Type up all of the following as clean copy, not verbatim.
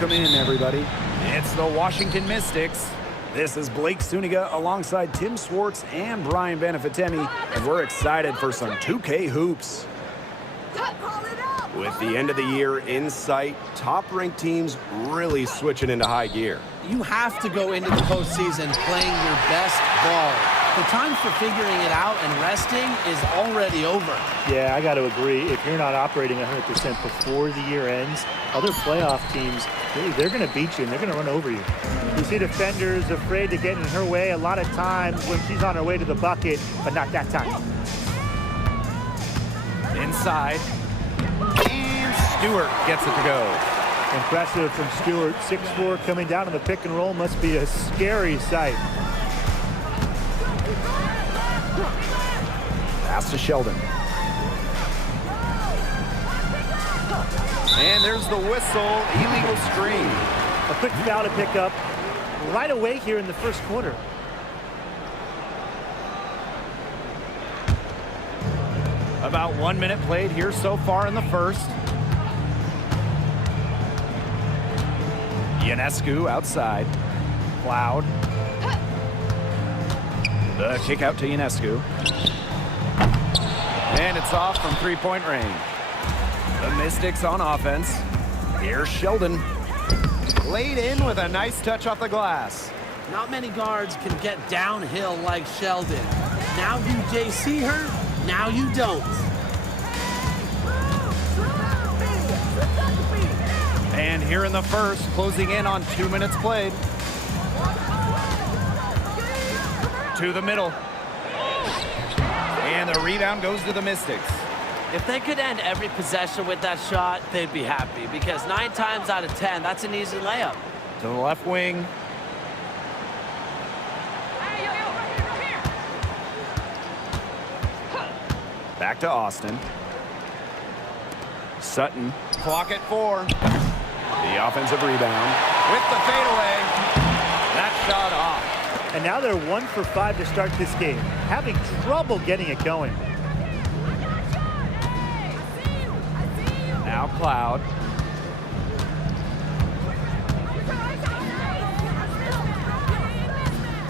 Welcome in, everybody. It's the Washington Mystics. This is Blake Suniga alongside Tim Swartz and Brian Benefitemi, and we're excited for some 2K hoops. With the end of the year in sight, top-ranked teams really switching into high gear. You have to go into the postseason playing your best ball. The time for figuring it out and resting is already over. Yeah, I got to agree. If you're not operating 100% before the year ends, other playoff teams, they're going to beat you and they're going to run over you. You see defenders afraid to get in her way a lot of times when she's on her way to the bucket, but not that time. Inside. And Stewart gets it to go. Impressive from Stewart. 6'4", coming down on the pick and roll must be a scary sight. Pass to Sheldon. And there's the whistle. Illegal screen. A quick foul to pick up right away here in the first quarter. About 1 minute played here so far in the first. Ionescu outside. Cloud. The kick out to Ionescu. And it's off from three-point range. The Mystics on offense. Here's Sheldon. Laid in with a nice touch off the glass. Not many guards can get downhill like Sheldon. Now you JC her, now you don't. And here in the first, closing in on 2 minutes played. To the middle. And the rebound goes to the Mystics. If they could end every possession with that shot, they'd be happy, because 9 times out of 10, that's an easy layup. To the left wing. Back to Austin. Sutton. Clock at 4. The offensive rebound. With the fadeaway. That shot off. And now they're 1 for 5 to start this game. Having trouble getting it going. Now Cloud.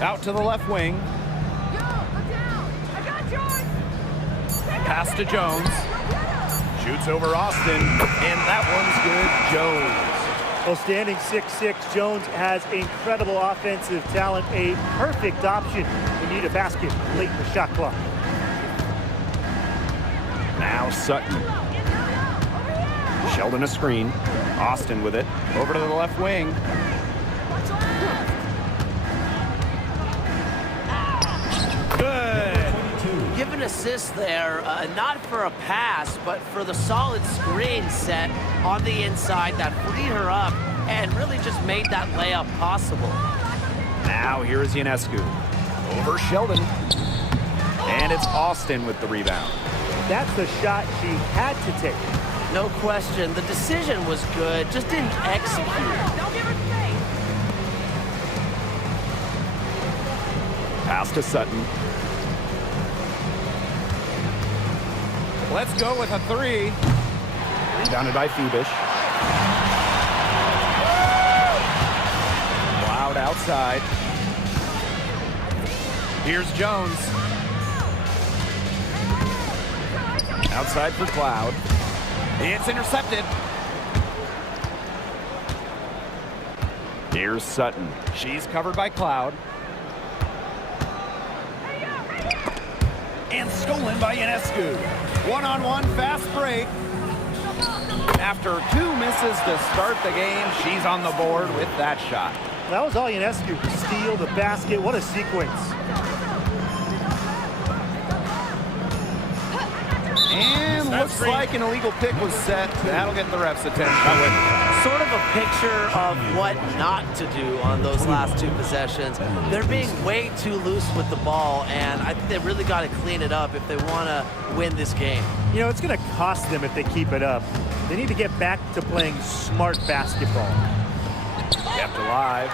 Out to the left wing. Pass to Jones. Shoots over Austin. And that one's good. Jones. Well, standing 6'6", Jones has incredible offensive talent, a perfect option when you need a basket late in the shot clock. Now Sutton. Sheldon a screen. Austin with it. Over to the left wing. Good. Give an assist there, not for a pass, but for the solid screen set on the inside that freed her up and really just made that layup possible. Now here's Ionescu. Over Sheldon. And it's Austin with the rebound. That's the shot she had to take. No question, the decision was good, just didn't execute. Pass to Sutton. Let's go with a 3. Rebounded by Phoebish. Cloud outside. Here's Jones. Outside for Cloud. It's intercepted. Here's Sutton. She's covered by Cloud. And stolen by Ionescu. One-on-one fast break. After 2 misses to start the game, she's on the board with that shot. That was all Ionescu. Steal, the basket. What a sequence. And looks like an illegal pick was set. That'll get the refs' attention. Sort of a picture of what not to do on those last 2 possessions. They're being way too loose with the ball, and I think they really got to clean it up if they want to win this game. You know, it's going to cost them if they keep it up. They need to get back to playing smart basketball. Kept alive.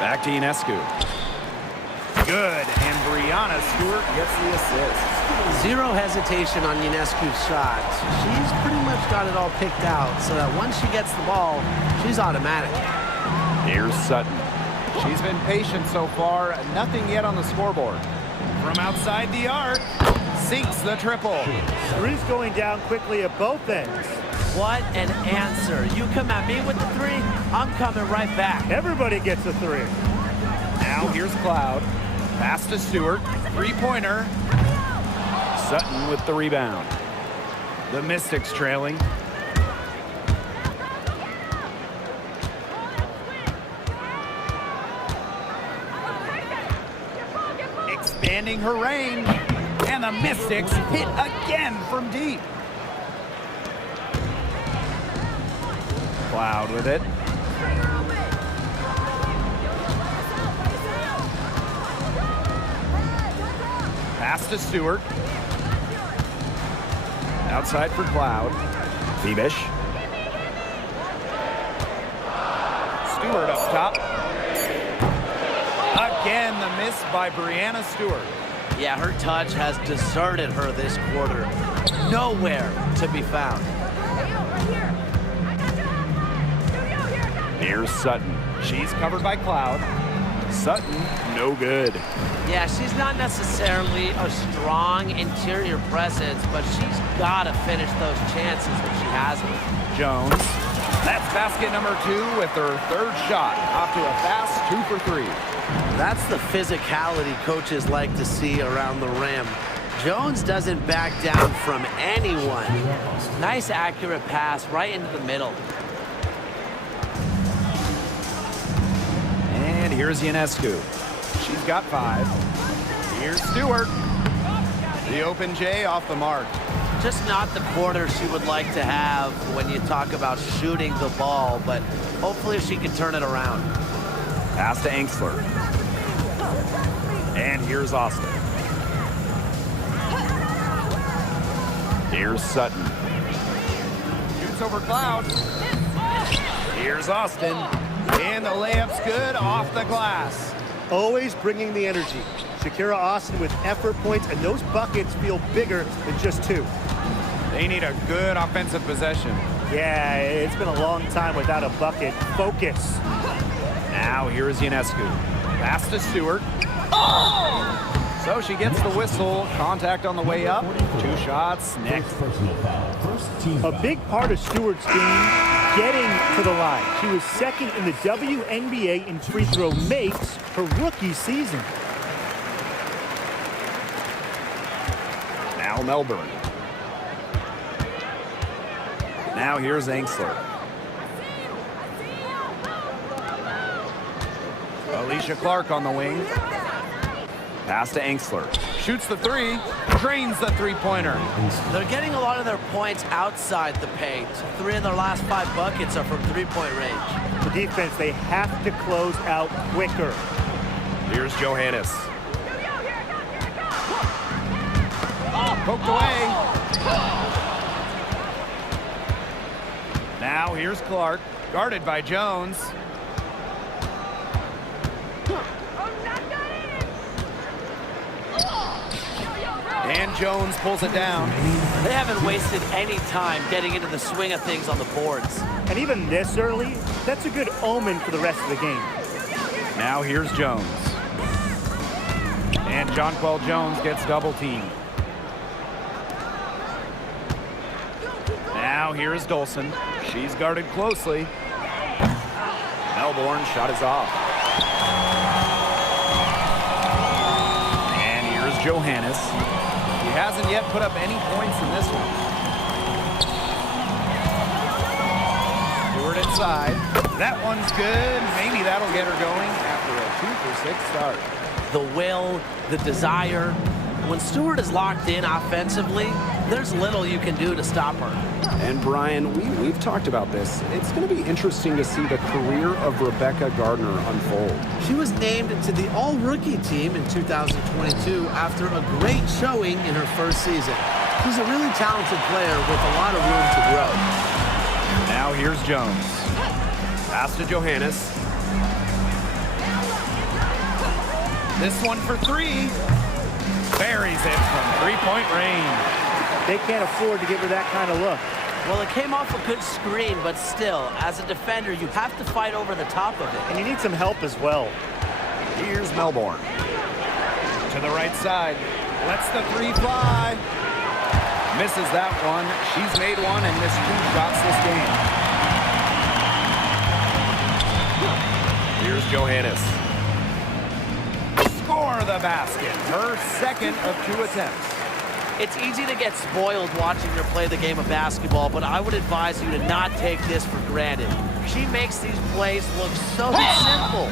Back to Ionescu. Good, and Brianna Stewart gets the assist. Zero hesitation on Ionescu's shot. She's pretty much got it all picked out so that once she gets the ball, she's automatic. Here's Sutton. She's been patient so far. Nothing yet on the scoreboard. From outside the arc, sinks the triple. Three's going down quickly at both ends. What an answer. You come at me with the three, I'm coming right back. Everybody gets a three. Now here's Cloud. Pass to Stewart. Three-pointer. Sutton with the rebound. The Mystics trailing. Expanding her range. And the Mystics hit again from deep. Cloud with it. Pass to Stewart. Outside for Cloud. Phoebish. Stewart up top. Again, the miss by Brianna Stewart. Yeah, her touch has deserted her this quarter. Nowhere to be found. Here's Sutton. She's covered by Cloud. Sutton, no good. Yeah, she's not necessarily a strong interior presence, but she's got to finish those chances when she has them. Jones. That's basket number 2 with her third shot. Off to a fast 2 for 3. That's the physicality coaches like to see around the rim. Jones doesn't back down from anyone. Nice accurate pass right into the middle. And here's Ionescu. She's got 5. Here's Stewart. The open J off the mark. Just not the quarter she would like to have when you talk about shooting the ball, but hopefully she can turn it around. Pass to Angsler. And here's Austin. Here's Sutton. Shoots over Cloud. Here's Austin. And the layup's good off the glass. Always bringing the energy. Shakira Austin with effort points, and those buckets feel bigger than just 2. They need a good offensive possession. Yeah, it's been a long time without a bucket. Focus. Now here's Ionescu. Pass to Stewart. So she gets the whistle. Contact on the way up. 2 shots next. A big part of Stewart's game, getting to the line. She was second in the WNBA in free throw makes her rookie season. Now Melbourne. Now here's Angsler. Alicia Clark on the wing. Pass to Angsler. Shoots the 3. Drains the three-pointer. They're getting a lot of their points outside the paint. 3 of their last 5 buckets are from three-point range. The defense, they have to close out quicker. Here's Johannes. Poked away. Now here's Clark. Guarded by Jones. And Jones pulls it down. They haven't wasted any time getting into the swing of things on the boards. And even this early, that's a good omen for the rest of the game. Now here's Jones. And Jonquel Jones gets double teamed. Now here's Dolson. She's guarded closely. Melbourne shot is off. And here's Johannes. He hasn't yet put up any points in this one. Stewart inside. That one's good. Maybe that'll get her going after a 2 for 6 start. The will, the desire. When Stewart is locked in offensively, there's little you can do to stop her. And Brian, we've talked about this. It's going to be interesting to see the career of Rebecca Gardner unfold. She was named to the All-Rookie team in 2022 after a great showing in her first season. She's a really talented player with a lot of room to grow. Now here's Jones. Pass to Johannes. This one for 3. Buries it from three-point range. They can't afford to give her that kind of look. Well, it came off a good screen, but still, as a defender, you have to fight over the top of it. And you need some help as well. Here's Melbourne. To the right side. Lets the three fly. Misses that one. She's made one and missed 2 shots this game. Here's Johannes. Score the basket. Her second of 2 attempts. It's easy to get spoiled watching her play the game of basketball, but I would advise you to not take this for granted. She makes these plays look so simple.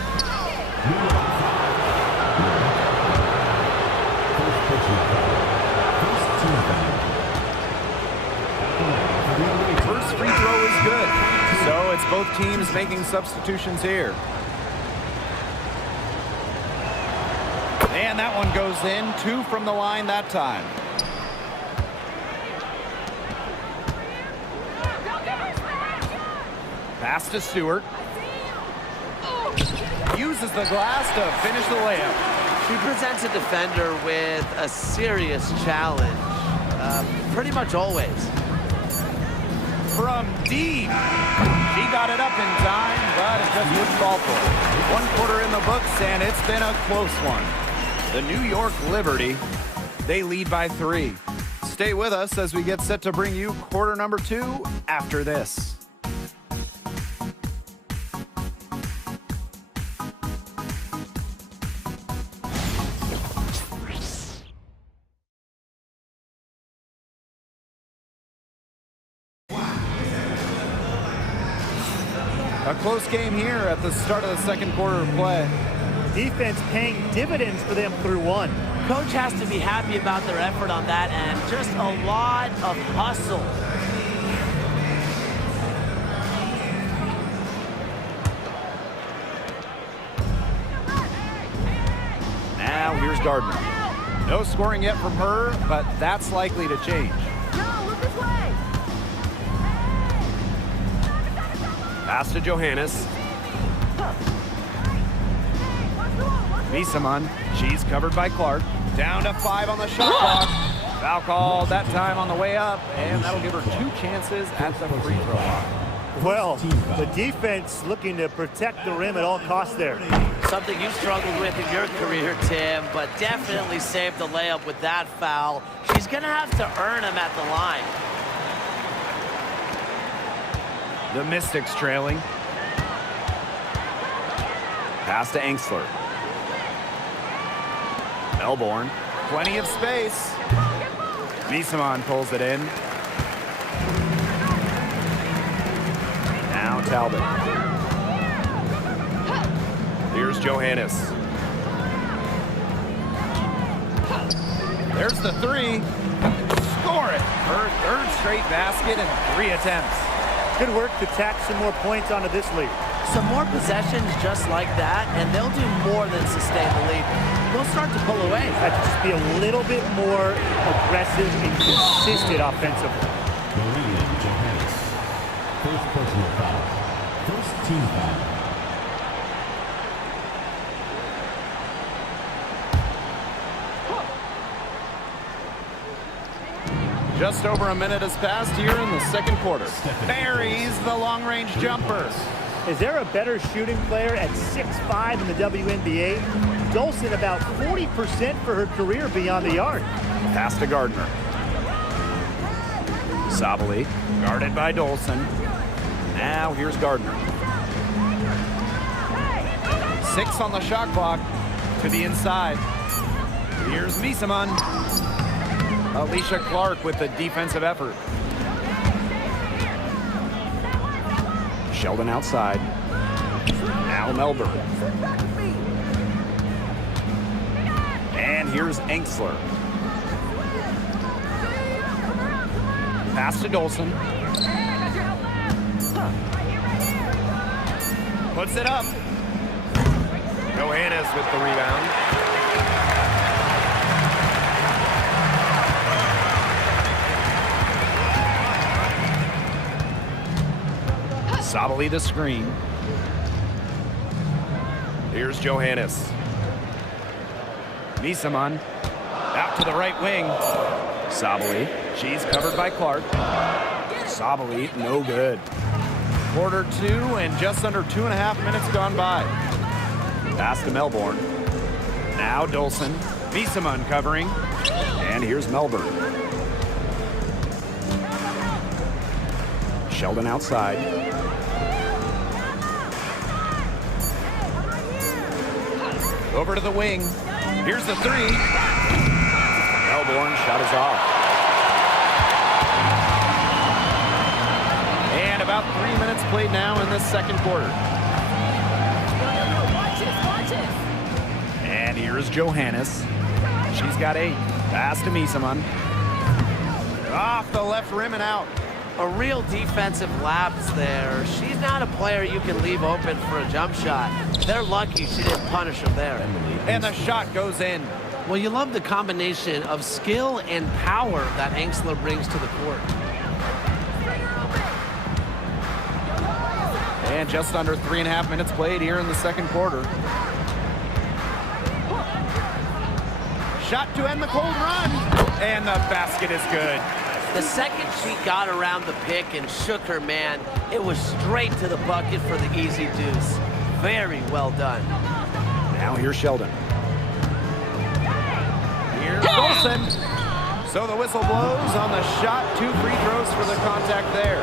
First free throw is good. So it's both teams making substitutions here. And that one goes in. 2 from the line that time. Pass to Stewart. Uses the glass to finish the layup. She presents a defender with a serious challenge, pretty much always. From deep. She got it up in time, but it just wouldn't fall for it. 1 quarter in the books, and it's been a close one. The New York Liberty, they lead by 3. Stay with us as we get set to bring you quarter number 2 after this. A close game here at the start of the second quarter of play. Defense paying dividends for them through 1. Coach has to be happy about their effort on that end. Just a lot of hustle. Now here's Gardner. No scoring yet from her, but that's likely to change. Pass to Johannes. Misaman, she's covered by Clark. Down to 5 on the shot clock. Foul called that time on the way up, and that'll give her 2 chances at the free throw line. Well, the defense looking to protect the rim at all costs there. Something you've struggled with in your career, Tim, but definitely saved the layup with that foul. She's going to have to earn him at the line. The Mystics trailing. Pass to Engstler. Melbourne. Plenty of space. Misaman pulls it in. Now Talbot. Here's Johannes. There's the 3. Score it. Her 3rd straight basket in 3 attempts. Good work to tack some more points onto this lead. Some more possessions just like that, and they'll do more than sustain the lead. They'll start to pull away. Have to just be a little bit more aggressive and consistent offensively. First personal foul. First team foul. Just over a minute has passed here in the second quarter. Buries the long-range jumper. Is there a better shooting player at 6'5" in the WNBA? Dolson about 40% for her career beyond the arc. Pass to Gardner. Sabali, Guarded by Dolson. now here's Gardner. 6 on the shot clock. To the inside. Here's Misaman. Alicia Clark with the defensive effort. Sheldon outside. Now Melbourne. And here's Engstler. Pass to Dolson. Puts it up. Johannes with the rebound. Sabali the screen. Here's Johannes. Misaman out to the right wing. Sabali. She's covered by Clark. Sabali, no good. Quarter 2 and just under 2.5 minutes gone by. Pass to Melbourne. Now Dolson. Miesemann covering. And here's Melbourne. Sheldon outside. Over to the wing. Here's the 3. Melbourne shot is off. And about 3 minutes played now in the second quarter. And here's Johannes. She's got 8. Pass to Miesemann. Off the left rim and out. A real defensive lapse there. She's not a player you can leave open for a jump shot. They're lucky she didn't punish him there. And the shot goes in. Well, you love the combination of skill and power that Angsler brings to the court. And just under 3.5 minutes played here in the second quarter. Shot to end the cold run. And the basket is good. The second she got around the pick and shook her man, it was straight to the bucket for the easy deuce. Very well done. Now here's Sheldon. Here's Dolson. So the whistle blows on the shot. 2 free throws for the contact there.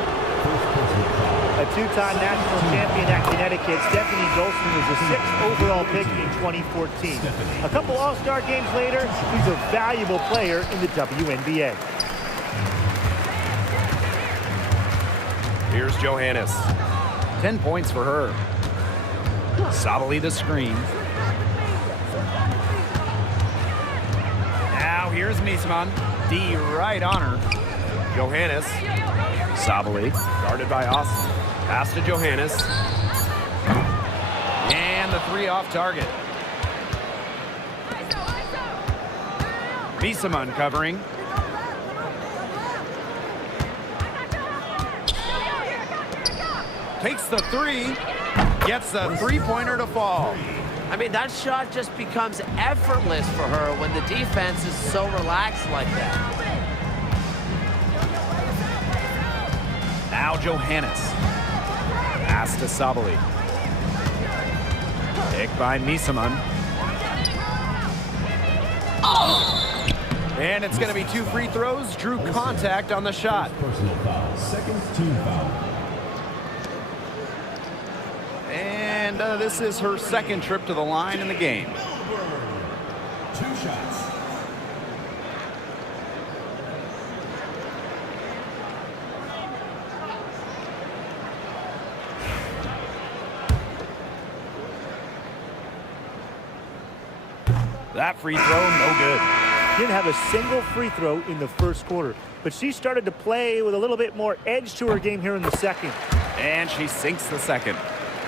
A two-time national champion at Connecticut, Stephanie Dolson was the 6th overall pick in 2014. A couple All-Star games later, she's a valuable player in the WNBA. Here's Johannes. 10 points for her. Sabali the screen. Now here's Miesemann. D right on her. Johannes. Sabali, guarded by Austin. Pass to Johannes. And the 3 off target. Miesemann covering. Takes the 3. Gets the 3-pointer to fall. I mean, that shot just becomes effortless for her when the defense is so relaxed like that. Now Johannes. Pass to Sabali. Pick by Miesemann. And it's going to be 2 free throws. Drew contact on the shot. Personal foul. Second team foul. And this is her second trip to the line in the game. 2 shots. That free throw, no good. Didn't have a single free throw in the first quarter, but she started to play with a little bit more edge to her game here in the second. And she sinks the second.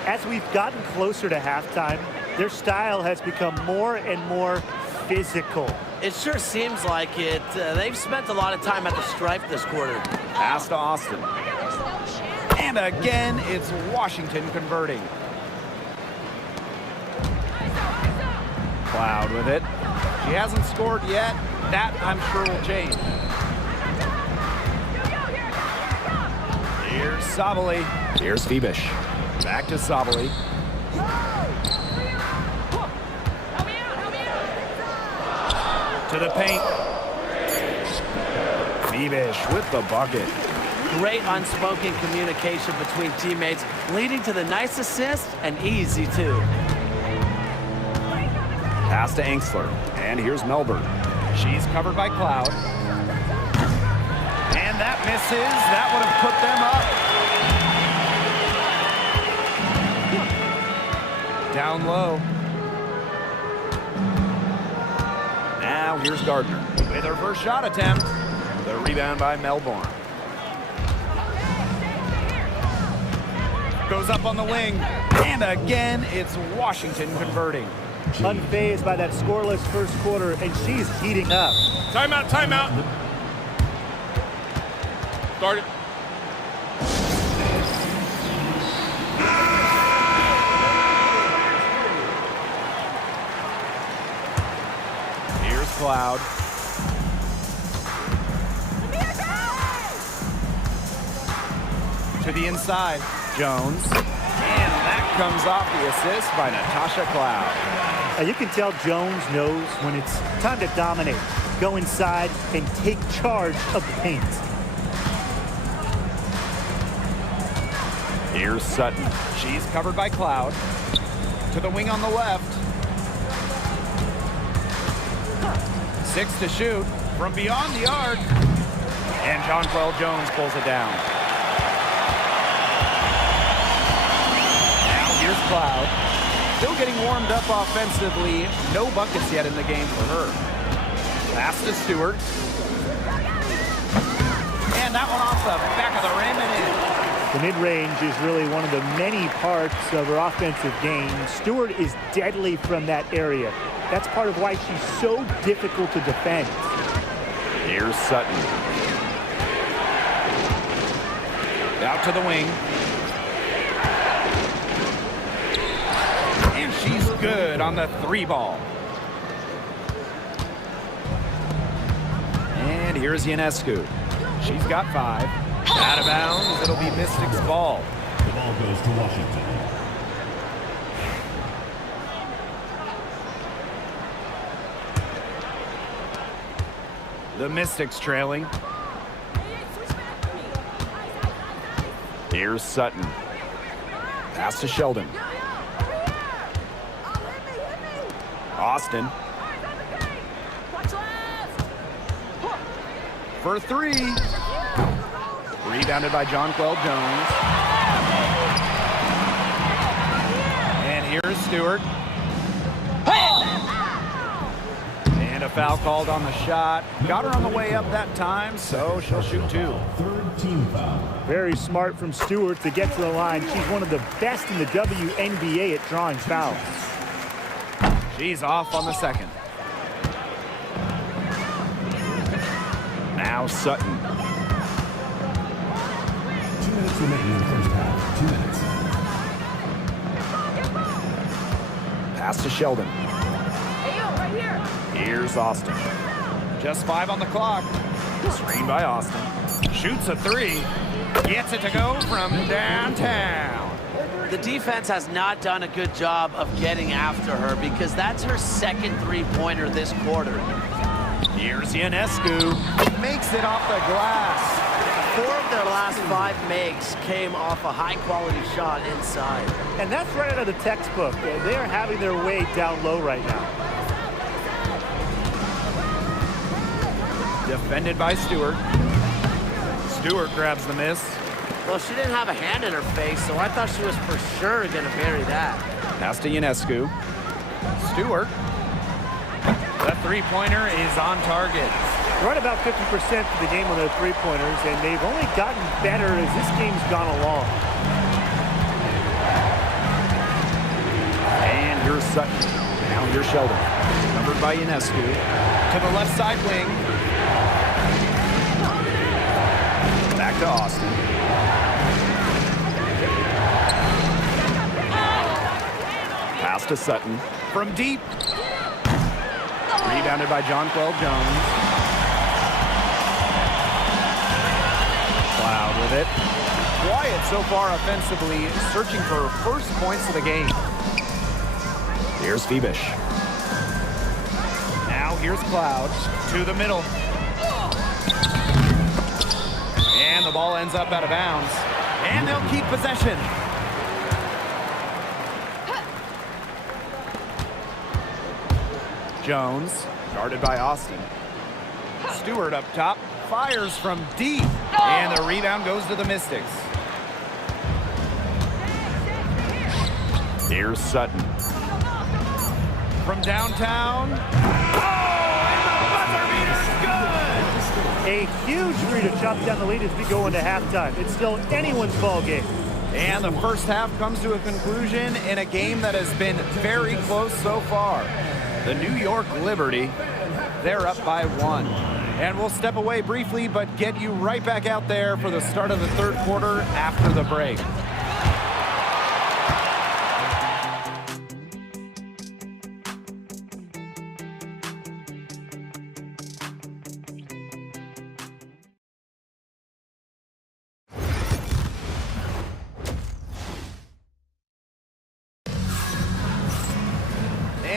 As we've gotten closer to halftime, their style has become more and more physical. It sure seems like it. They've spent a lot of time at the stripe this quarter. Pass to Austin. And again, it's Washington converting. Cloud with it. She hasn't scored yet. That, I'm sure, will change. Here's Sabali. Here's Phoebish. Back to Sabali. To the paint. Phoebish with the bucket. Great unspoken communication between teammates, leading to the nice assist and easy too. Pass to Angsler. And here's Melbourne. She's covered by Cloud. And that misses. That would have put them up. Down low. Now here's Gardner. With her first shot attempt. The rebound by Melbourne. Goes up on the wing. And again, it's Washington converting. Unfazed by that scoreless first quarter, and she's heating up. Timeout, timeout. Start it. Here's Cloud. To the inside, Jones. And that comes off the assist by Natasha Cloud. You can tell Jones knows when it's time to dominate. Go inside and take charge of the paint. Here's Sutton. She's covered by Cloud. To the wing on the left. 6 to shoot from beyond the arc. And Jonquel Jones pulls it down. Now here's Cloud. Still getting warmed up offensively. No buckets yet in the game for her. Pass to Stewart. And that one off the back of the rim and in. The mid-range is really one of the many parts of her offensive game. Stewart is deadly from that area. That's part of why she's so difficult to defend. Here's Sutton. Out to the wing. And she's good on the 3 ball. And here's Ionescu. She's got 5. Out of bounds, it'll be Mystics' ball. The ball goes to Washington. The Mystics trailing. Here's Sutton. Pass to Sheldon. Austin. For 3. Rebounded by Jonquel Jones. And here's Stewart. And a foul called on the shot. Got her on the way up that time, so she'll shoot 2. Third team foul. Very smart from Stewart to get to the line. She's one of the best in the WNBA at drawing fouls. She's off on the second. Now Sutton. 2 minutes remaining in the first half. 2 minutes. Pass to Sheldon. Here's Austin. Just 5 on the clock. Screen by Austin. Shoots a 3. Gets it to go from downtown. The defense has not done a good job of getting after her because that's her second 3-pointer this quarter. Here's Ionescu. Makes it off the glass. 4 of their last 5 makes came off a high-quality shot inside. And that's right out of the textbook. They are having their way down low right now. Defended by Stewart. Stewart grabs the miss. Well, she didn't have a hand in her face, so I thought she was for sure going to bury that. Pass to Ionescu. Stewart. The 3-pointer is on target. They're at about 50% for the game on their 3-pointers, and they've only gotten better as this game's gone along. And here's Sutton. Now here's Sheldon. Numbered by Ionescu. To the left side wing. Back to Austin. Pass to Sutton. From deep. Rebounded by Jonquel Jones. Cloud with it. Quiet so far offensively, searching for first points of the game. Here's Phoebish. Now here's Cloud to the middle. And the ball ends up out of bounds. And they'll keep possession. Jones, guarded by Austin. Stewart up top, fires from deep. And the rebound goes to the Mystics. Here's Sutton. From downtown. Oh, and the buzzer beater's good! A huge three to chop down the lead as we go into halftime. It's still anyone's ball game. And the first half comes to a conclusion in a game that has been very close so far. The New York Liberty, they're up by 1. And we'll step away briefly, but get you right back out there for the start of the third quarter after the break.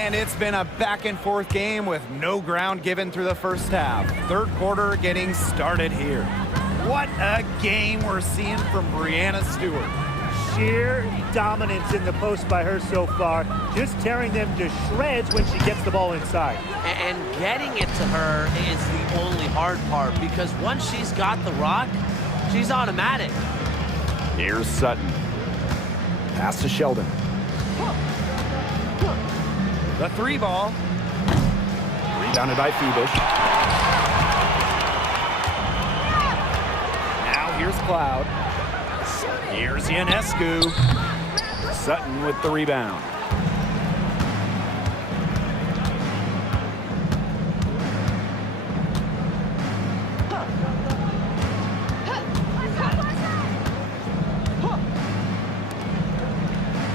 And it's been a back-and-forth game with no ground given through the first half. Third quarter getting started here. What a game we're seeing from Brianna Stewart. Sheer dominance in the post by her so far, just tearing them to shreds when she gets the ball inside. And getting it to her is the only hard part, because once she's got the rock, she's automatic. Here's Sutton. Pass to Sheldon. The three ball. Rebounded by Phoebish. Now here's Cloud. Here's Ionescu. Sutton with the rebound.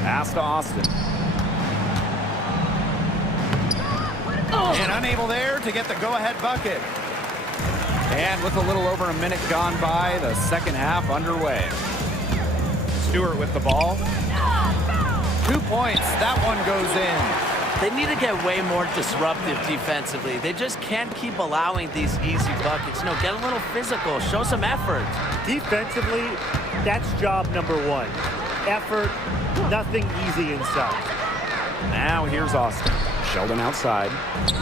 Pass to Austin. And unable there to get the go-ahead bucket. And with a little over a minute gone by, the second half underway. Stewart with the ball. 2 points. That one goes in. They need to get way more disruptive defensively. They just can't keep allowing these easy buckets. You know, get a little physical, show some effort. Defensively, that's job number one. Effort, nothing easy inside. Now here's Austin. Sheldon outside.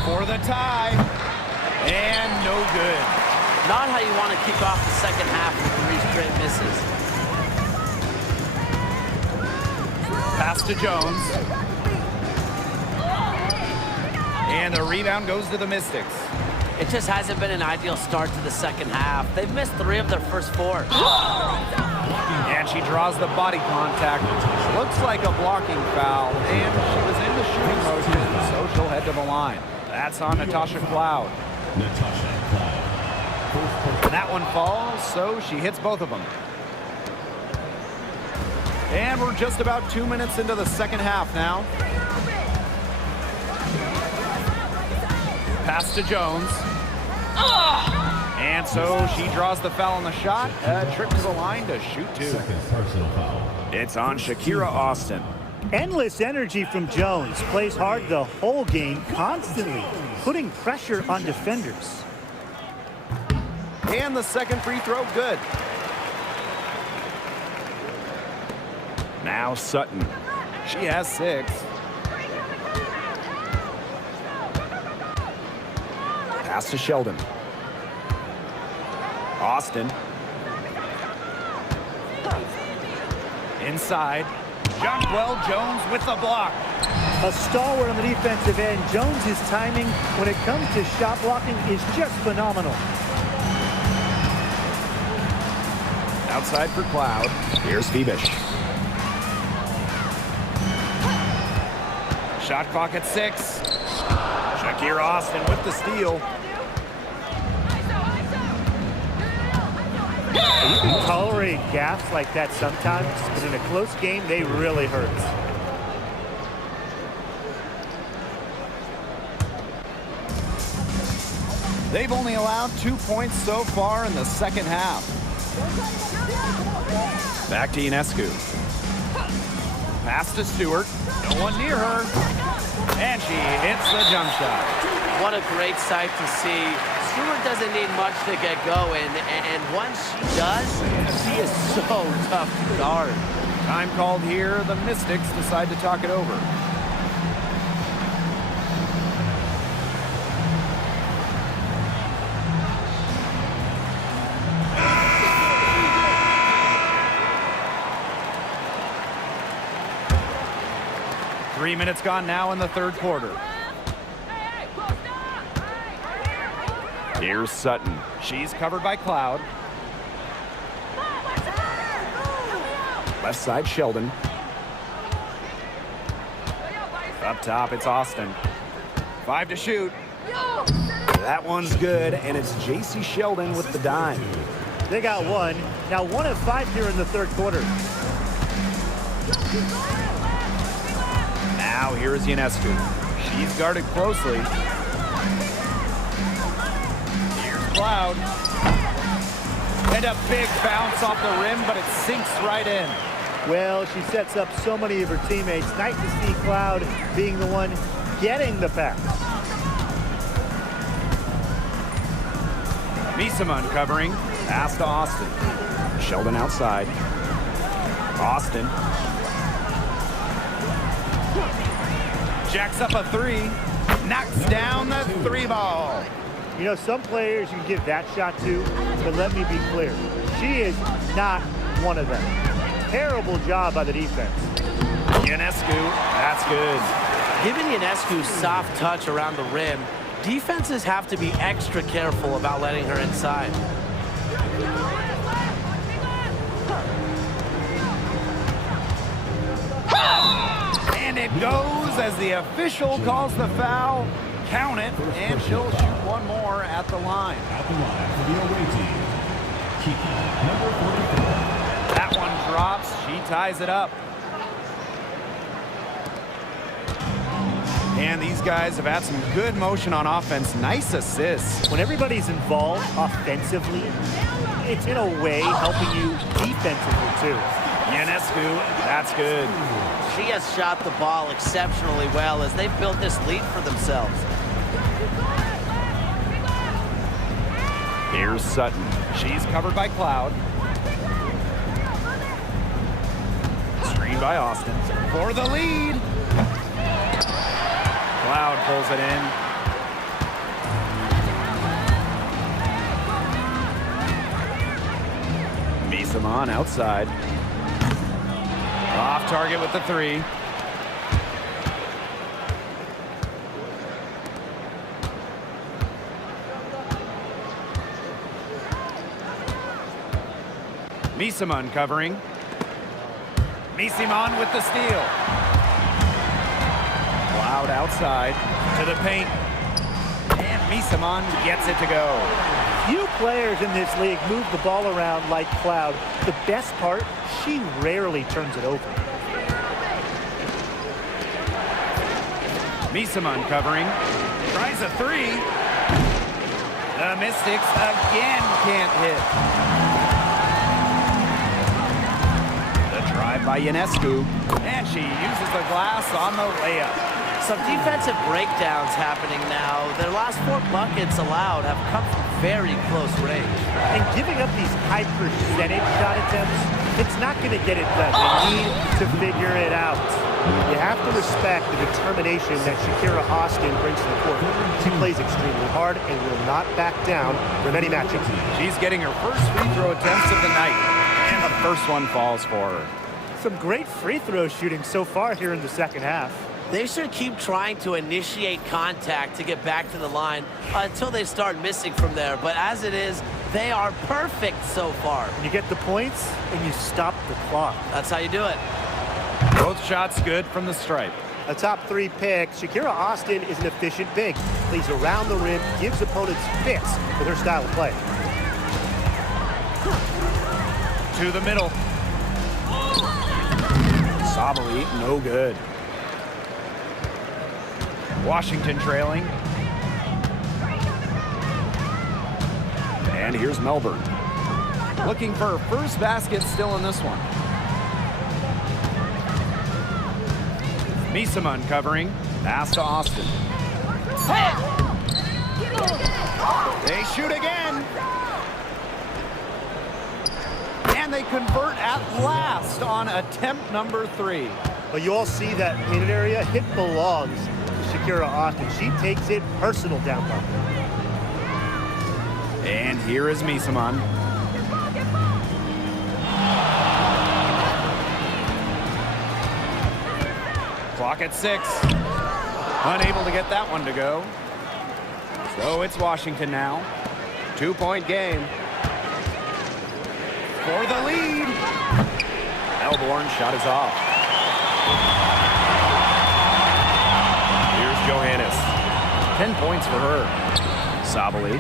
For the tie. And no good. Not how you want to kick off the second half with 3 straight misses. Pass to Jones. And the rebound goes to the Mystics. It just hasn't been an ideal start to the second half. They've missed 3 of their first 4. And she draws the body contact. Looks like a blocking foul. And she was in the shooting motion, so she'll head to the line. That's on Natasha Cloud. Natasha Cloud. That one falls, so she hits both of them. And we're just about 2 minutes into the second half now. Pass to Jones. And so she draws the foul on the shot. A trip to the line to shoot 2. Second personal foul. It's on Shakira Austin. Endless energy from Jones. Plays hard the whole game, constantly putting pressure on defenders. And the second free throw, good. Now Sutton. She has 6. Pass to Sheldon. Austin. Inside. Jonquel Jones with the block. A stalwart on the defensive end. Jones's timing when it comes to shot blocking is just phenomenal. Outside for Cloud. Here's Phoebish. Shot clock at 6. Shakira Austin with the steal. You can tolerate gaps like that sometimes, but in a close game, they really hurt. They've only allowed 2 points so far in the second half. Back to Ionescu. Pass to Stewart. No one near her. And she hits the jump shot. What a great sight to see. Stewart doesn't need much to get going, and once she does, she is so tough to guard. Time called here. The Mystics decide to talk it over. Three minutes gone now in the third quarter. Here's Sutton. She's covered by Cloud. Left side, Sheldon. Up top, it's Austin. 5 to shoot. That one's good, and it's J.C. Sheldon with the dime. They got 1. Now 1 of 5 here in the third quarter. Now here's Ionescu. She's guarded closely. Here's Cloud. And a big bounce off the rim, but it sinks right in. Well, she sets up so many of her teammates. Nice to see Cloud being the one getting the pass. Misama covering. Pass to Austin. Sheldon outside. Austin. Jacks up a three. Knocks down the three ball. You know, some players you can give that shot to, but let me be clear. She is not one of them. Terrible job by the defense. Ionescu. That's good. Given Ionescu's soft touch around the rim, defenses have to be extra careful about letting her inside. And it goes as the official calls the foul. Count it, and she'll shoot one more at the line. At the line for the away team, Kiki, number 44. That one drops. She ties it up. And these guys have had some good motion on offense. Nice assists. When everybody's involved offensively, it's in a way helping you defensively too. Ionescu. That's good. She has shot the ball exceptionally well as they've built this lead for themselves. Here's Sutton. She's covered by Cloud. Screen by Austin. For the lead. Cloud pulls it in. Misama outside. Off target with the three. Misama covering. Misama with the steal. Cloud outside to the paint. And Misama gets it to go. Few players in this league move the ball around like Cloud. The best part, she rarely turns it over. Misama covering. Tries a three. The Mystics again can't hit. The drive by Ionescu. And she uses the glass on the layup. Some defensive breakdowns happening now. Their last 4 buckets allowed have come from very close range. And giving up these high percentage shot attempts, it's not going to get it done. They need to figure it out. You have to respect the determination that Shakira Austin brings to the court. She plays extremely hard and will not back down from any matchup. She's getting her first free throw attempts of the night. And the first one falls for her. Some great free throw shooting so far here in the second half. They should keep trying to initiate contact to get back to the line until they start missing from there. But as it is, they are perfect so far. You get the points and you stop the clock. That's how you do it. Both shots good from the stripe. A top 3 pick, Shakira Austin is an efficient big. Plays around the rim, gives opponents fits with her style of play. To the middle. Sabali, no good. Washington trailing. And here's Melbourne. Looking for her first basket still in this one. Misama covering. Pass to Austin. They shoot again. And they convert at last on attempt number 3. But you all see that painted area, it belongs to Shakira Austin. She takes it personal down low. And here is Misama. Clock at 6. Unable to get that one to go. So it's Washington now. 2-point game. For the lead. Melbourne shot is off. Here's Johannes. 10 points for her. Sabali.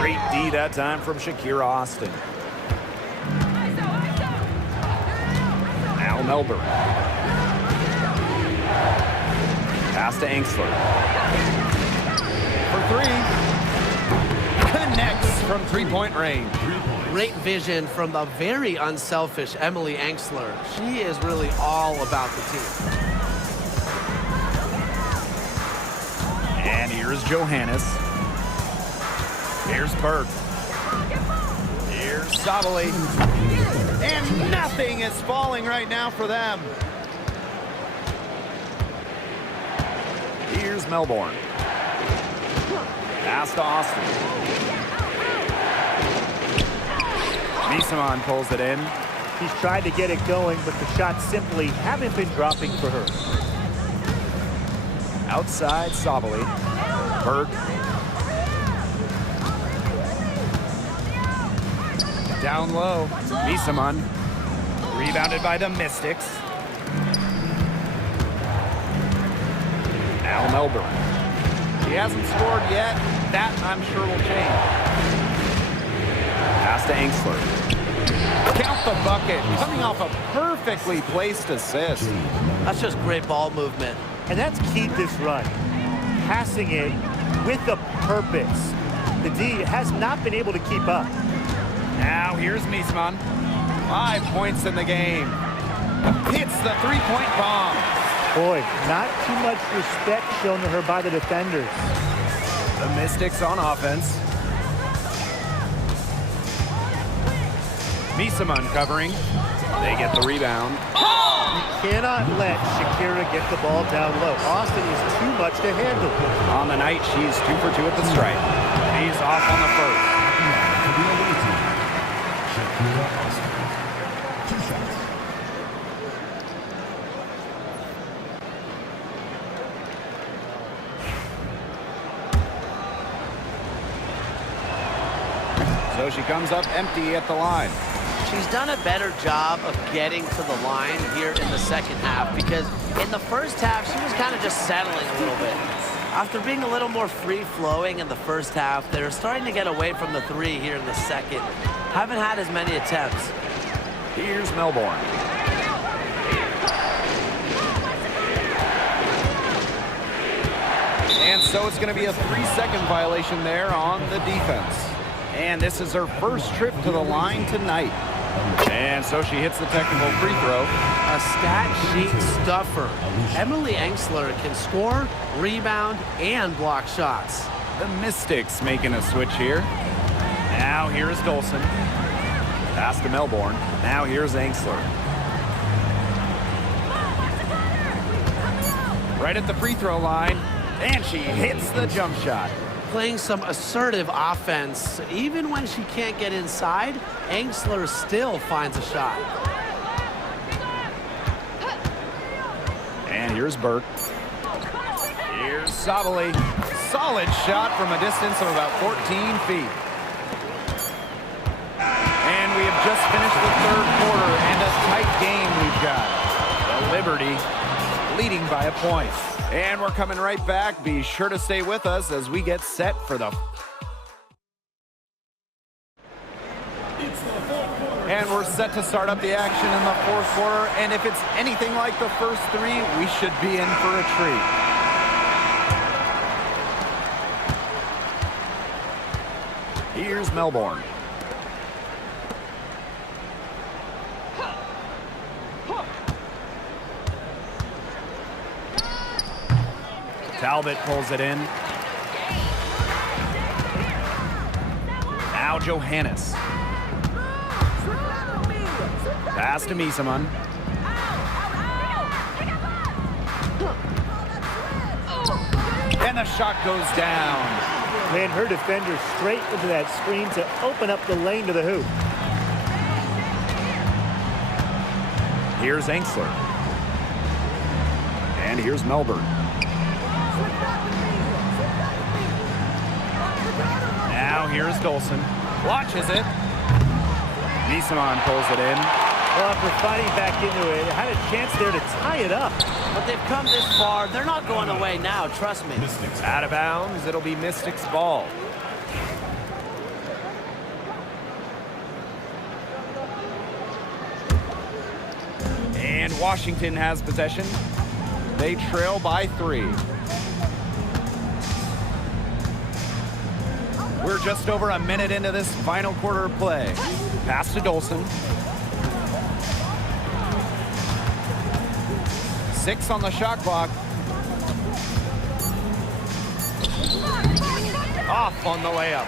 Great D that time from Shakira Austin. Now Melbourne. Pass to Angsler. For 3. Connects from 3-point range. Great vision from the very unselfish Emily Angsler. She is really all about the team. Here's Johannes. Here's Burke. Here's Sabali. And nothing is falling right now for them. Here's Melbourne. Pass to Austin. Misamon pulls it in. He's tried to get it going, but the shots simply haven't been dropping for her. Outside Sabali. Burke. Down low. Misamon. Rebounded by the Mystics. Now Melbourne. He hasn't scored yet. That, I'm sure, will change. Pass to Angsler. Count the bucket. Coming off a perfectly placed assist. That's just great ball movement. And that's key to this run. Passing it with a purpose. The D has not been able to keep up. Now here's Misamon. 5 points in the game. Hits the three-point bomb. Boy, not too much respect shown to her by the defenders. The Mystics on offense. Misamon covering. They get the rebound. You cannot let Shakira get the ball down low. Austin is too much to handle. On the night, she's 2 for 2 at the stripe. He's off on the first. To the away team, Shakira Austin. 2 shots. So she comes up empty at the line. She's done a better job of getting to the line here in the second half because in the first half, she was kind of just settling a little bit. After being a little more free-flowing in the first half, they're starting to get away from the three here in the second. Haven't had as many attempts. Here's Melbourne. And so it's going to be a 3-second violation there on the defense. And this is her first trip to the line tonight. And so she hits the technical free throw. A stat sheet stuffer. Emily Angsler can score, rebound, and block shots. The Mystics making a switch here. Now here's Dolson. Pass to Melbourne. Now here's Angsler. Right at the free throw line. And she hits the jump shot. Playing some assertive offense. Even when she can't get inside, Angsler still finds a shot. And here's Burke. Here's Sabali. Solid shot from a distance of about 14 feet. And we have just finished the third quarter and a tight game we've got. The Liberty leading by a point. And we're coming right back. Be sure to stay with us as we get set for the... And we're set to start up the action in the fourth quarter. And if it's anything like the first three, we should be in for a treat. Here's Melbourne. Talbot pulls it in. Now Johannes. Pass to Misamon. And the shot goes down. Ran her defender straight into that screen to open up the lane to the hoop. Here's Angsler. And here's Melbourne. Now here's Dolson. Watches it. Misamon pulls it in. Well, after fighting back into it, had a chance there to tie it up. But they've come this far. They're not going away now, trust me. Mystics. Out of bounds, it'll be Mystics ball. And Washington has possession. They trail by 3. We're just over a minute into this final quarter of play. Pass to Dolson. 6 on the shot clock. off on the layup.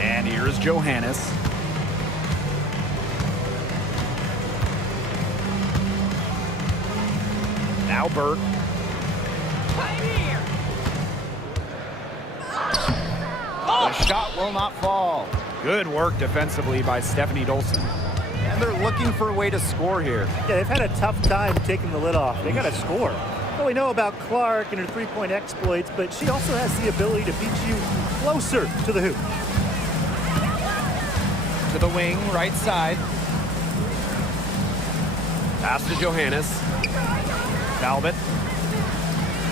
And here's Johannes. Now Burke. The shot will not fall. Good work defensively by Stephanie Dolson. And they're looking for a way to score here. Yeah, they've had a tough time taking the lid off. They got to score. Well, we know about Clark and her three-point exploits, but she also has the ability to beat you closer to the hoop. To the wing, right side. Pass to Johannes. Talbot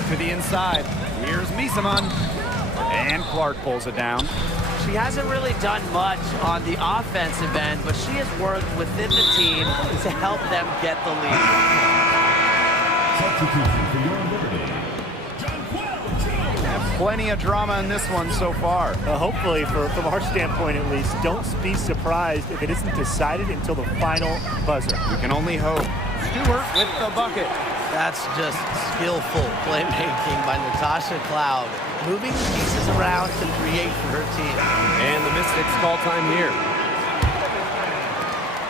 to the inside. Here's Misaman. And Clark pulls it down. She hasn't really done much on the offensive end, but she has worked within the team to help them get the lead. Substitution for your Liberty. Plenty of drama in this one so far. Hopefully, from our standpoint at least, don't be surprised if it isn't decided until the final buzzer. We can only hope. Stewart with the bucket. That's just skillful playmaking by Natasha Cloud, moving the pieces around to create for her team. And the Mystics call time here.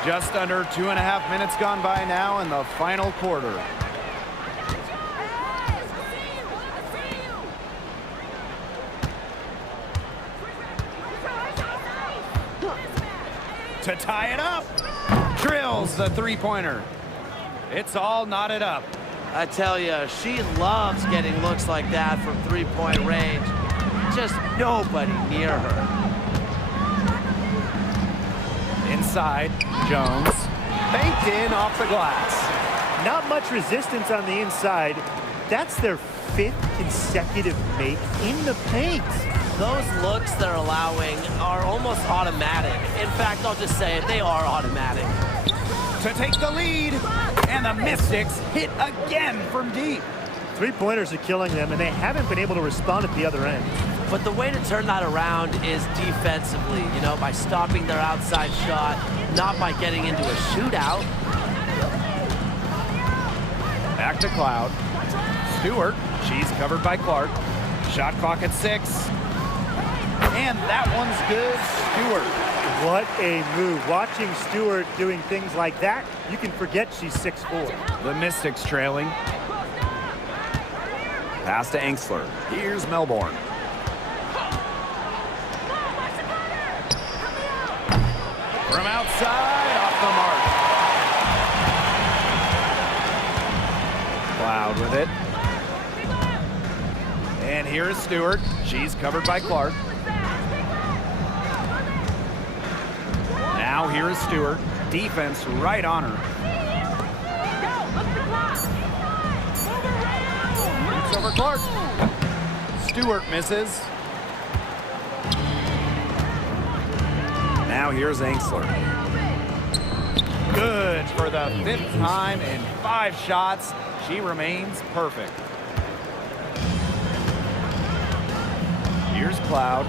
Just under 2.5 minutes gone by now in the final quarter. To tie it up. Drills the three-pointer. It's all knotted up. I tell you, she loves getting looks like that from three-point range. Just nobody near her. Inside, Jones. Banked in off the glass. Not much resistance on the inside. That's their 5th consecutive make in the paint. Those looks they're allowing are almost automatic. In fact, I'll just say it, they are automatic. To take the lead, and the Mystics hit again from deep. Three-pointers are killing them, and they haven't been able to respond at the other end. But the way to turn that around is defensively, you know, by stopping their outside shot, not by getting into a shootout. Back to Cloud. Stewart, she's covered by Clark. Shot clock at 6. And that one's good, Stewart. What a move. Watching Stewart doing things like that, you can forget she's 6'4". The Mystics trailing. Pass to Engsler. Here's Melbourne. From outside, off the mark. Cloud with it. And here is Stewart. She's covered by Clark. Now here is Stewart. Defense right on her. It's over Clark. Stewart misses. Now here's Engsler. Good for the 5th time in 5 shots. She remains perfect. Here's Cloud.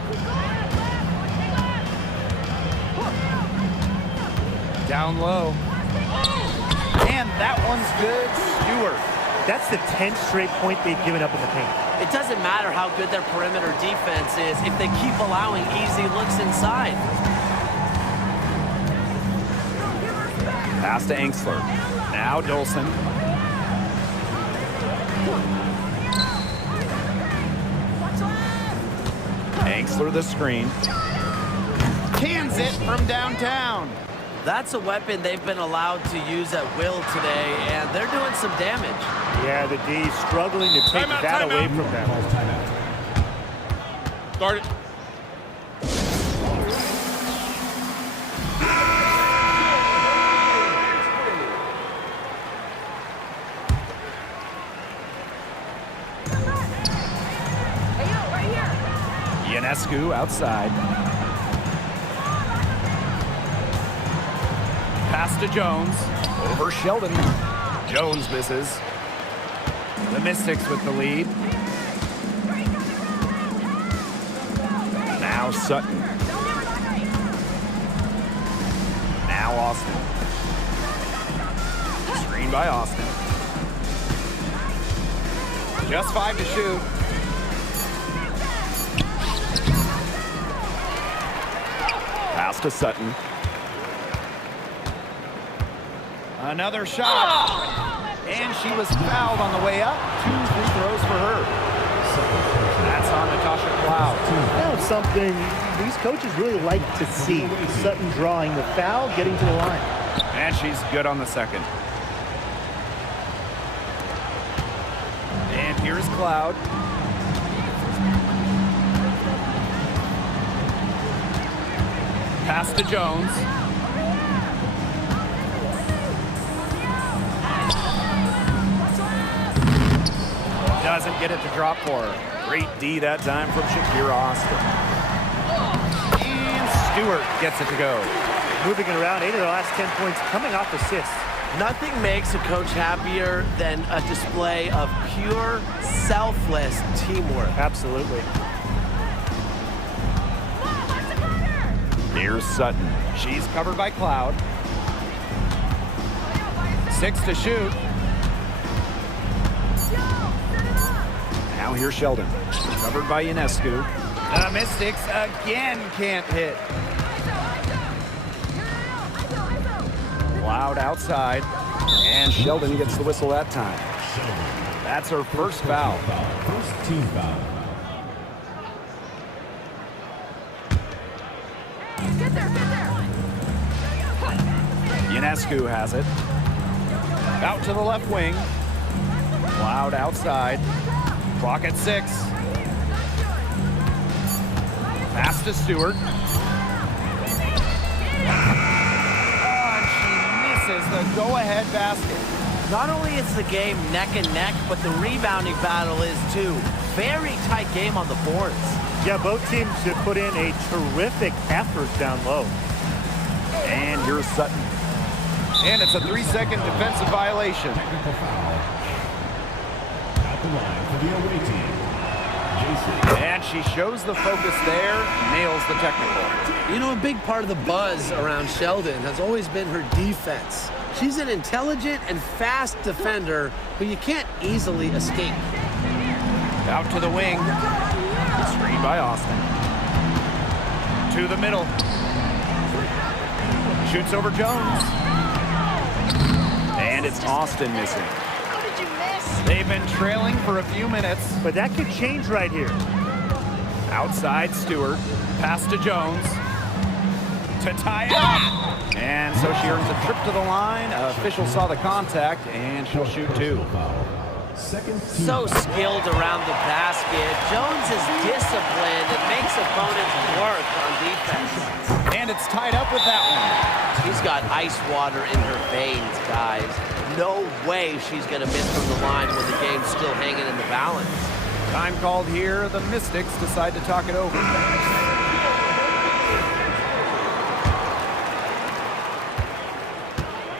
Down low. And that one's good, Stewart. That's the 10th straight point they've given up in the paint. It doesn't matter how good their perimeter defense is if they keep allowing easy looks inside. Pass to Engsler. Now Dolson. Engsler the screen. Cans it from downtown. That's a weapon they've been allowed to use at will today, and they're doing some damage. Yeah, the D struggling to take that away from them. Calls timeout. Start it. Ionescu outside. Pass to Jones. Over Sheldon. Jones misses. The Mystics with the lead. Now Sutton. Now Austin. Screen by Austin. Just 5 to shoot. Pass to Sutton. Another shot. And she was fouled on the way up. 2 free throws for her. That's on Natasha Cloud. Now it's something these coaches really like to see. Sutton drawing the foul, getting to the line. And she's good on the second. And here's Cloud. Pass to Jones. Doesn't get it to drop for her. Great D that time from Shakira Austin. And Stewart gets it to go. Moving it around, 8 of the last 10 points coming off assists. Nothing makes a coach happier than a display of pure, selfless teamwork. Absolutely. Here's Sutton. She's covered by Cloud. 6 to shoot. Now here's Sheldon. Covered by Ionescu. The Mystics again can't hit. Cloud outside. And Sheldon gets the whistle that time. That's her first foul. First team foul. Ionescu has it. Out to the left wing. Cloud outside. Clock at 6. Pass to Stewart. And she misses the go-ahead basket. Not only is the game neck and neck, but the rebounding battle is too. Very tight game on the boards. Yeah, both teams have put in a terrific effort down low. And here's Sutton. And it's a 3-second defensive violation. Technical foul. At the line for the away team. Jason. And she shows the focus there, nails the technical. You know, a big part of the buzz around Sheldon has always been her defense. She's an intelligent and fast defender who you can't easily escape. Out to the wing. Screen by Austin. To the middle. Shoots over Jones. And it's Austin missing. They've been trailing for a few minutes. But that could change right here. Outside Stewart. Pass to Jones. To tie it up. And so she earns a trip to the line. Official saw the contact, and she'll shoot 2. Second team So foul. skilled around the basket. Jones is disciplined and makes opponents work on defense. And it's tied up with that one. She's got ice water in her veins, guys. No way she's going to miss from the line when the game's still hanging in the balance. Time called here. The Mystics decide to talk it over.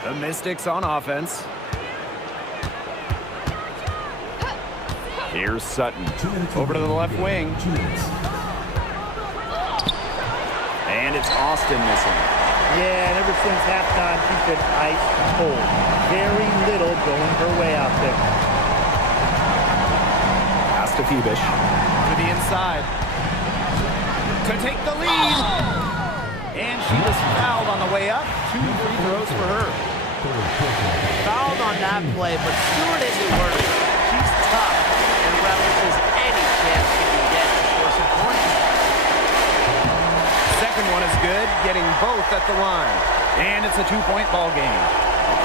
The Mystics on offense. Here's Sutton. 2 minutes Over to the left wing. 2 minutes. And it's Austin missing. Yeah, and ever since halftime, she's been ice cold. Very little going her way out there. Pass to Phoebish. To the inside. To take the lead. And she was fouled on the way up. 2 free throws for her. Fouled on that play, but Stewart isn't worried. She's tough and relishes any chance she can get to score some points. Second one is good, getting both at the line. And it's a 2-point ball game.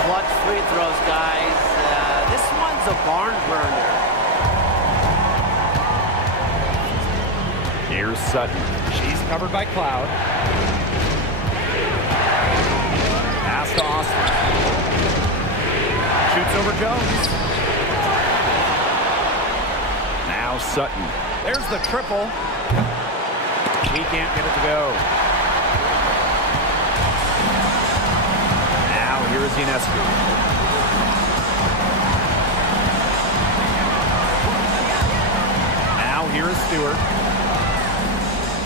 Clutch free throws, guys. This one's a barn burner. Here's Sutton. She's covered by Cloud. Pass to Austin. Shoots over Jones. Now Sutton. There's the triple. He can't get it to go. Now here is Ionescu. Now here is Stewart.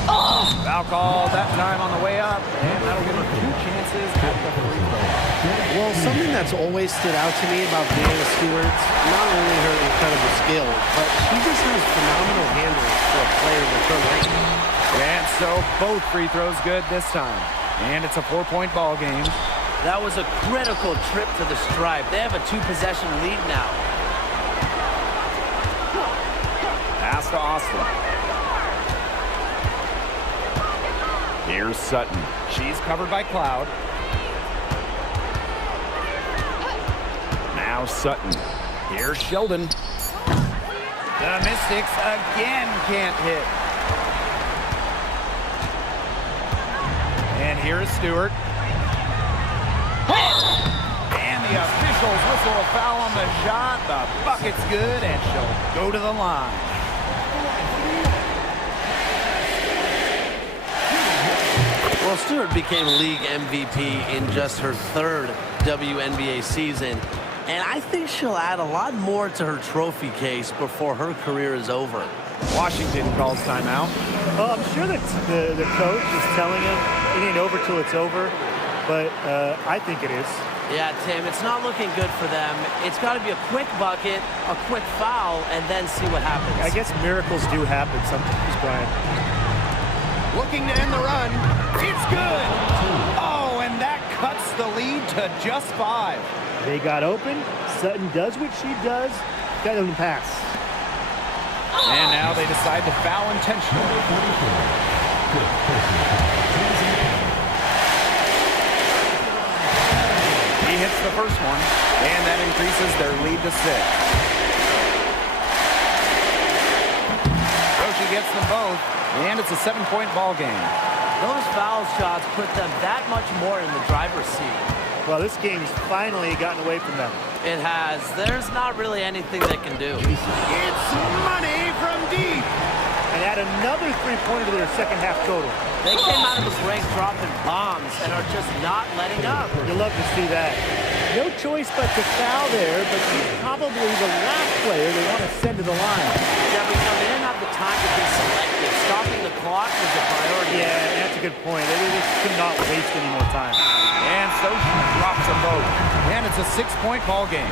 Foul call that time on the way up, and that'll give her 2 chances at the free throw. Well, something that's always stood out to me about Brianna Stewart, not only her incredible skill, but she just has phenomenal handling for a player with her length. And so both free throws good this time. And it's a 4-point ball game. That was a critical trip to the stripe. They have a 2-possession lead now. Pass to Austin. Here's Sutton. She's covered by Cloud. Now Sutton. Here's Sheldon. The Mystics again can't hit. And here's Stewart. And the officials whistle a foul on the shot. The bucket's good, and she'll go to the line. Well, Stewart became league MVP in just her 3rd WNBA season, and I think she'll add a lot more to her trophy case before her career is over. Washington calls timeout. Well, I'm sure that the coach is telling him it ain't over till it's over, but I think it is. Yeah, Tim, it's not looking good for them. It's got to be a quick bucket, a quick foul, and then see what happens. I guess miracles do happen sometimes, Brian. Looking to end the run. It's good. Oh, and that cuts the lead to just 5. They got open. Sutton does what she does. Got them to pass. And now they decide to foul intentionally. He hits the first one, and that increases their lead to 6. So she gets them both, and it's a 7-point ball game. Those foul shots put them that much more in the driver's seat. Well, this game's finally gotten away from them. It has. There's not really anything they can do. It's money from deep. And add another 3-pointer to their second half total. They came out of the break dropping bombs and are just not letting up. You'll love to see that. No choice but to foul there, but she's probably the last player they want to send to the line. Yeah, but they didn't have the time to be selective. Stopping the clock was a priority. Yeah, that's a good point. They just could not waste any more time. And so she drops them both. And it's a 6-point ball game.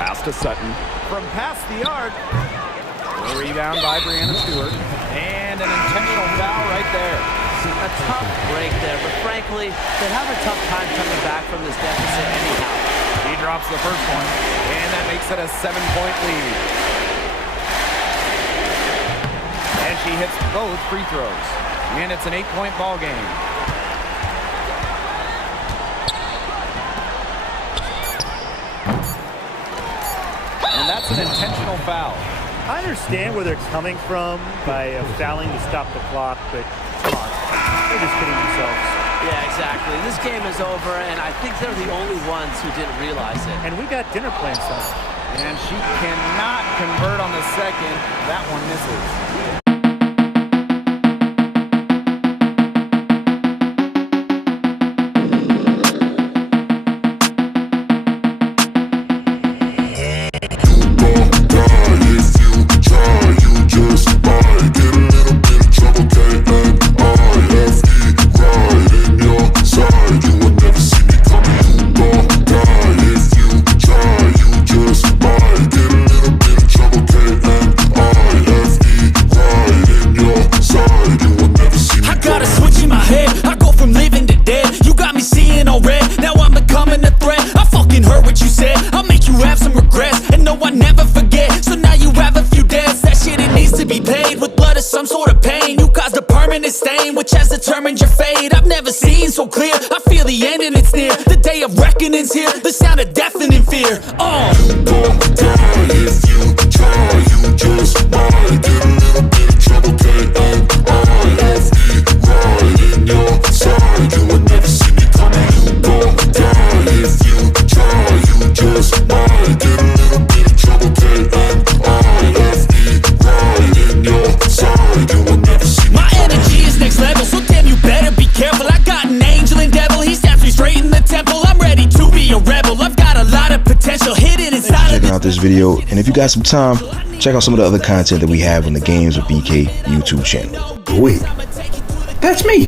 Pass to Sutton. From past the arc. A rebound by Brianna Stewart. And an intentional foul right there. A tough break there, but frankly, they'd have a tough time coming back from this deficit anyhow. He drops the first one, and that makes it a 7-point lead. And she hits both free throws. And it's an 8-point ball game. And that's an intentional foul. I understand where they're coming from by fouling to stop the clock, but come on, they're just kidding themselves. Yeah, exactly. This game is over, and I think they're the only ones who didn't realize it. And we got dinner plans tonight. And she cannot convert on the second. That one misses. Which has determined your fate. I've never seen so clear. I feel the end and it's near. The day of reckoning's here. The sound of deafening fear. You won't die if you try. You just might get a little bit of trouble. K-N-I-F-E, right in your side. You will never see me coming. You won't die if you try. You just might get a little bit of trouble. K-N-I-F-E, right in your side. You will never see me. My energy is next level, so damn you better be careful. I got an angel and devil, he stabs me straight in the temple. I'm ready to be a rebel, I've got a lot of potential hidden inside of video. And if you got some time, check out some of the other content that we have on the Games with BK YouTube channel. Wait, that's me.